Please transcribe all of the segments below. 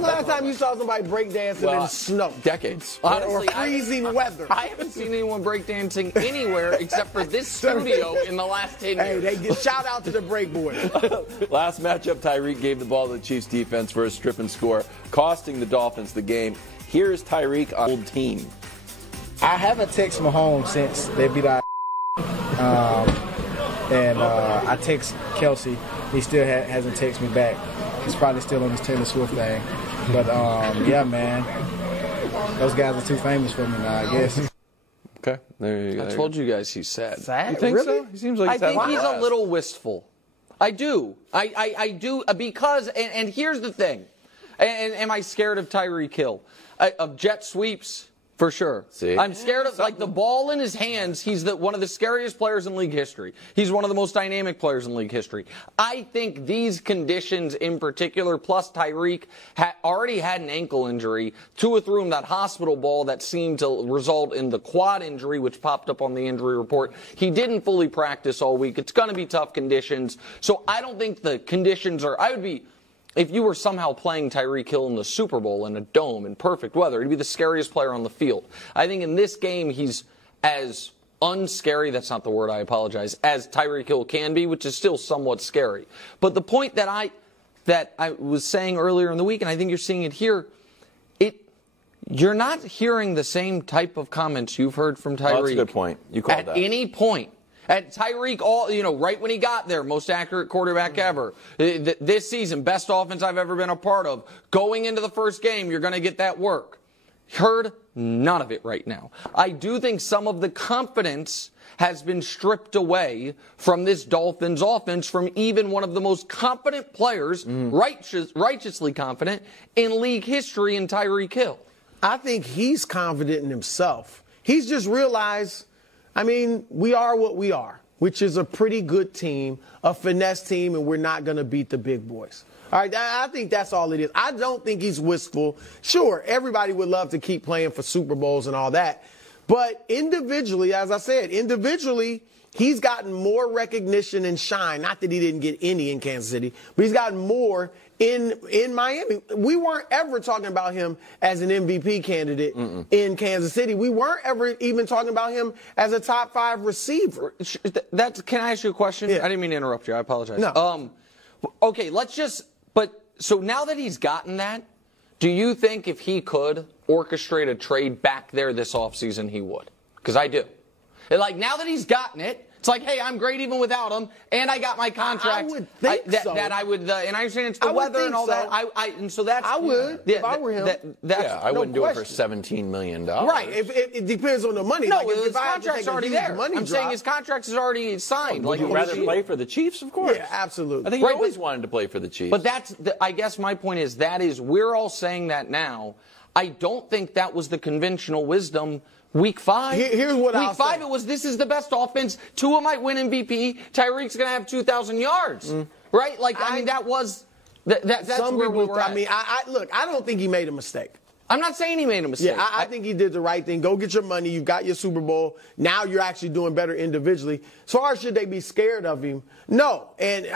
Last time you saw somebody breakdancing in snow? Decades. Honestly, or freezing weather. I haven't seen anyone breakdancing anywhere except for this studio in the last 10 years. Hey, they get shout out to the break boys. Last matchup, Tyreek gave the ball to the Chiefs defense for a strip and score, costing the Dolphins the game. Here's Tyreek on old team. I haven't texted Mahomes since they beat our and I text Kelsey. He still hasn't texted me back. He's probably still on his Taylor Swift thing. But, yeah, man, those guys are too famous for me now, I guess. Okay, there you go. I told you guys he's sad. Sad? You think really? so? He seems like I think he's a little wistful. I do. I do because, and here's the thing. And am I scared of Tyreek Hill? Of jet sweeps? For sure. See? I'm scared of, like, the ball in his hands. He's one of the scariest players in league history. He's one of the most dynamic players in league history. I think these conditions in particular, plus Tyreek already had an ankle injury. Tua threw him that hospital ball that seemed to result in the quad injury, which popped up on the injury report. He didn't fully practice all week. It's going to be tough conditions. So I don't think the conditions are, if you were somehow playing Tyreek Hill in the Super Bowl in a dome in perfect weather, he'd be the scariest player on the field. I think in this game he's as unscary, that's not the word, I apologize, as Tyreek Hill can be, which is still somewhat scary. But the point that I was saying earlier in the week, and I think you're seeing it here, you're not hearing the same type of comments you've heard from Tyreek. That's a good point. You called that. At any point. At Tyreek, right when he got there, most accurate quarterback ever. This season, best offense I've ever been a part of. Going into the first game, you're going to get that work. Heard none of it right now. I do think some of the confidence has been stripped away from this Dolphins offense from even one of the most confident players, righteously confident, in league history in Tyreek Hill. I think he's confident in himself. He's just realized, we are what we are, which is a pretty good team, a finesse team, and we're not going to beat the big boys. All right, I think that's all it is. I don't think he's wistful. Sure, everybody would love to keep playing for Super Bowls and all that. But individually, as I said, he's gotten more recognition and shine. Not that he didn't get any in Kansas City, but he's gotten more in Miami. We weren't ever talking about him as an MVP candidate in Kansas City. We weren't ever even talking about him as a top 5 receiver. Can I ask you a question? Yeah. I didn't mean to interrupt you. I apologize. No. Okay, so now that he's gotten that, do you think if he could orchestrate a trade back there this offseason, he would? Because I do. Now that he's gotten it, it's like, hey, I'm great even without him, and I got my contract. I would think so. That I would, and I understand it's the weather and all that. I would if I were him. I wouldn't do it for $17 million. Right. It depends on the money. No, his contract's already there. I'm saying his contract is already signed. Would you rather play for the Chiefs? Of course. Yeah, absolutely. I think he always wanted to play for the Chiefs. But I guess my point is we're all saying that now. I don't think that was the conventional wisdom. Week 5. Here's what I'll say. Week 5, it was, this is the best offense. Tua might win MVP. Tyreek's going to have 2,000 yards. Right? That was, that's some where people, we were at. Look, I don't think he made a mistake. I'm not saying he made a mistake. Yeah, I think he did the right thing. Go get your money. You got your Super Bowl. Now you're actually doing better individually. So far, should they be scared of him? No. And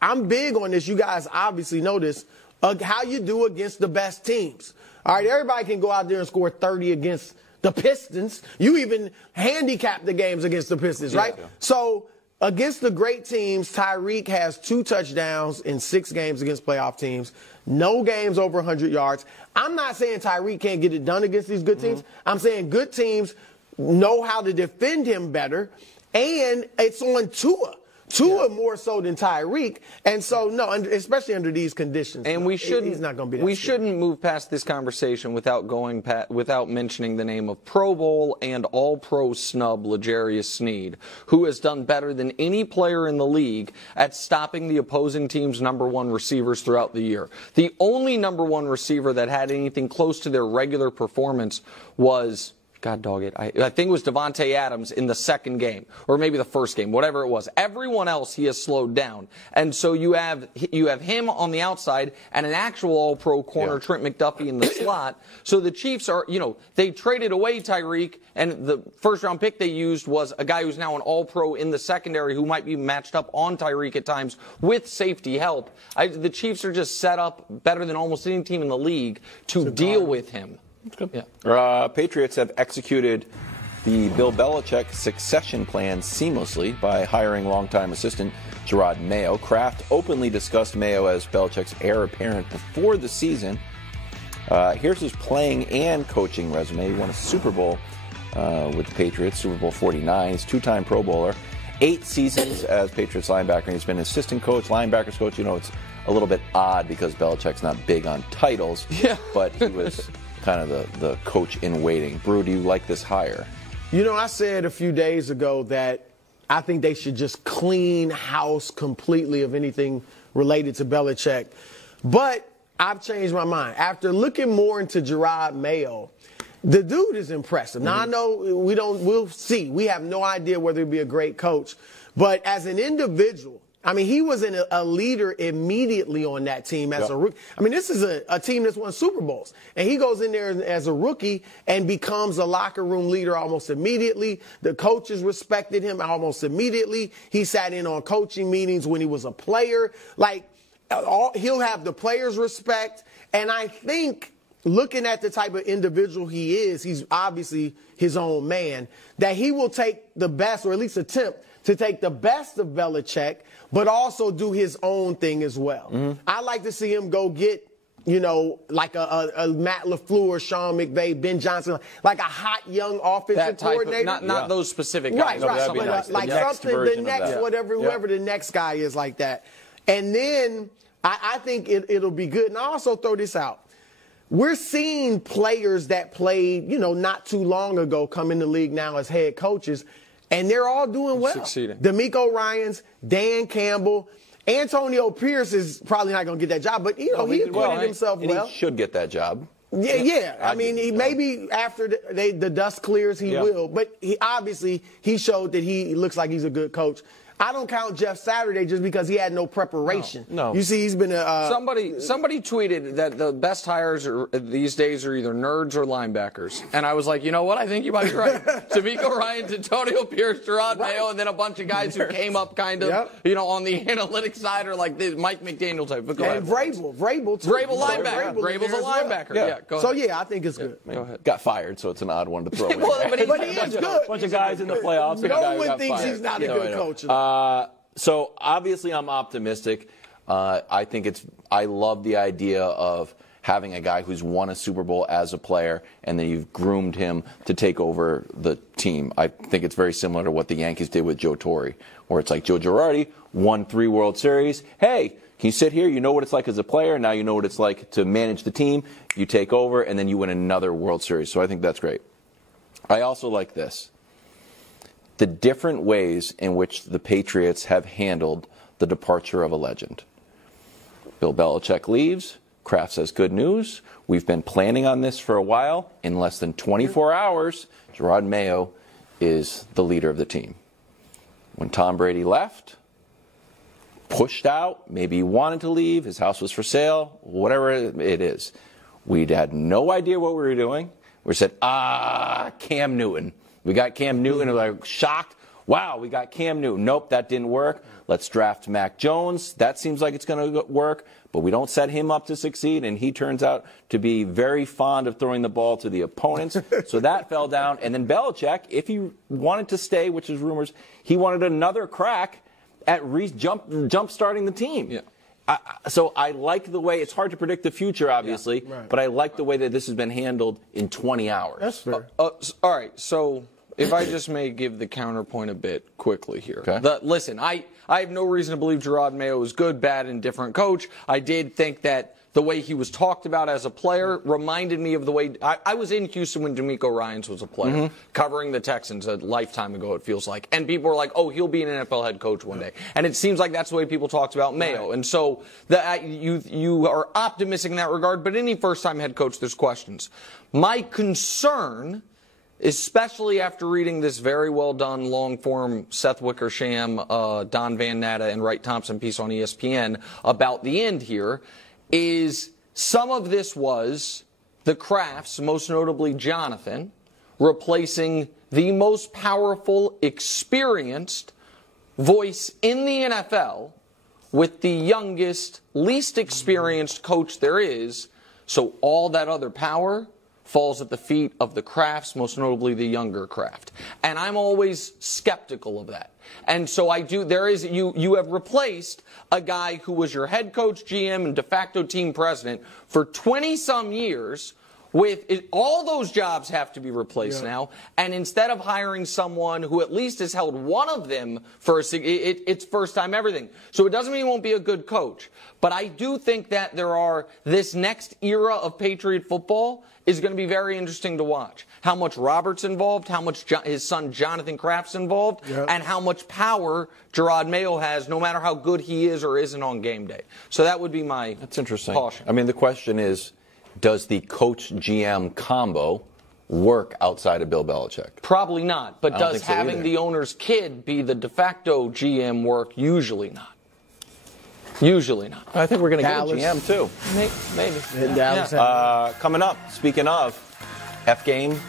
I'm big on this. You guys obviously know this. How you do against the best teams. All right, everybody can go out there and score 30 against the Pistons. You even handicap the games against the Pistons, right? Yeah. So against the great teams, Tyreek has 2 touchdowns in 6 games against playoff teams. No games over 100 yards. I'm not saying Tyreek can't get it done against these good teams. I'm saying good teams know how to defend him better, and it's on Tua. Tua more so than Tyreek, and so no, especially under these conditions. And he's not going to be. We shouldn't move past this conversation without mentioning the name of Pro Bowl and All-Pro snub L'Jarius Sneed, who has done better than any player in the league at stopping the opposing team's number 1 receivers throughout the year. The only number 1 receiver that had anything close to their regular performance was God dog it. I think it was Devontae Adams in the second game, or maybe the first game, whatever it was. Everyone else he has slowed down. And so you have him on the outside and an actual all-pro corner, Trent McDuffie, in the slot. So the Chiefs are, they traded away Tyreek, and the first-round pick they used was a guy who's now an all-pro in the secondary who might be matched up on Tyreek at times with safety help. The Chiefs are just set up better than almost any team in the league to deal with him. Yeah. Patriots have executed the Bill Belichick succession plan seamlessly by hiring longtime assistant Gerard Mayo. Kraft openly discussed Mayo as Belichick's heir apparent before the season. Here's his playing and coaching resume. He won a Super Bowl with the Patriots, Super Bowl 49. He's two-time Pro Bowler. 8 seasons as Patriots linebacker. He's been assistant coach, linebackers coach. It's a little bit odd because Belichick's not big on titles, but he was kind of the coach in waiting. Brew, do you like this hire? I said a few days ago that I think they should just clean house completely of anything related to Belichick. But I've changed my mind. After looking more into Gerard Mayo, the dude is impressive. Now, I know we'll see. We have no idea whether he'll be a great coach. But as an individual, he was a leader immediately on that team as a rookie. This is a team that's won Super Bowls. And he goes in there as a rookie and becomes a locker room leader almost immediately. The coaches respected him almost immediately. He sat in on coaching meetings when he was a player. He'll have the players' respect. And I think, looking at the type of individual he is, he's obviously his own man, that he will take the best, or at least attempt to take the best of Belichick, but also do his own thing as well. I like to see him go get, like a Matt LaFleur, Sean McVay, Ben Johnson, like a hot young offensive coordinator. Not those specific guys. Right. But Nice. Like the next whoever the next guy is like that. And then I think it'll be good. And I also throw this out. We're seeing players that played, not too long ago come in the league now as head coaches, and they're all doing well. Succeeding. D'Amico Ryans, Dan Campbell, Antonio Pierce is probably not going to get that job, but he acquitted himself well. He should get that job. Yeah. Maybe after the dust clears, he will. But he showed that he looks like he's a good coach. I don't count Jeff Saturday just because he had no preparation. No. You see, he's been somebody tweeted that the best hires these days are either nerds or linebackers, and I was like, you know what? I think you might be right. D'Amico Ryans, Antonio Pierce, Gerard Mayo, and then a bunch of guys who came up kind of, on the analytics side, or like the Mike McDaniel type. But go ahead. Vrabel too. Vrabel linebacker. Vrabel's a linebacker. Yeah. Go ahead. So I think it's good. Go ahead. Got fired, so it's an odd one to throw in. but he is good. Bunch of guys in the playoffs. No one thinks he's not a good coach. So obviously I'm optimistic. I love the idea of having a guy who's won a Super Bowl as a player and then you've groomed him to take over the team. I think it's very similar to what the Yankees did with Joe Torre, where it's like Joe Girardi won 3 World Series. Hey, you sit here, you know what it's like as a player, now you know what it's like to manage the team. You take over and then you win another World Series. So I think that's great. I also like this. The different ways in which the Patriots have handled the departure of a legend. Bill Belichick leaves. Kraft says, good news. We've been planning on this for a while. In less than 24 hours, Gerard Mayo is the leader of the team. When Tom Brady left, pushed out, maybe he wanted to leave, his house was for sale, whatever it is. We had no idea what we were doing. We said, Cam Newton. We got Cam Newton, and we're like shocked. Wow, we got Cam Newton. Nope, that didn't work. Let's draft Mac Jones. That seems like it's going to work, but we don't set him up to succeed, and he turns out to be very fond of throwing the ball to the opponents. So that fell down. And then Belichick, if he wanted to stay, which is rumors, he wanted another crack at jump starting the team. Yeah. So I like the way, it's hard to predict the future, obviously, but I like the way that this has been handled in 20 hours. That's fair. All right, so if I just may give the counterpoint a bit quickly here. Okay. Listen, I have no reason to believe Gerard Mayo is good, bad, and different coach. I did think that the way he was talked about as a player reminded me of the way I was in Houston when D'Amico Ryans was a player, covering the Texans a lifetime ago, it feels like. And people were like, oh, he'll be an NFL head coach one day. And it seems like that's the way people talked about Mayo. Right. And so you are optimistic in that regard, but any first-time head coach, there's questions. My concern especially after reading this very well done long-form Seth Wickersham, Don Van Natta, and Wright Thompson piece on ESPN about the end here, is some of this was the Krafts, most notably Jonathan, replacing the most powerful, experienced voice in the NFL with the youngest, least experienced coach there is. So all that other power falls at the feet of the Krafts, most notably the younger Kraft. And I'm always skeptical of that. And so you have replaced a guy who was your head coach, GM, and de facto team president for 20-some years. All those jobs have to be replaced now, and instead of hiring someone who at least has held one of them for it's first time everything. So it doesn't mean he won't be a good coach, but I do think that this next era of Patriot football is going to be very interesting to watch. How much Robert's involved, how much his son Jonathan Kraft's involved, and how much power Gerard Mayo has, no matter how good he is or isn't on game day. So that would be my That's interesting. caution. I mean, the question is, does the coach-GM combo work outside of Bill Belichick? Probably not. But does having the owner's kid be the de facto GM work? Usually not. Usually not. I think we're going to get a GM, too. Maybe. Dallas. Coming up, speaking of, F game.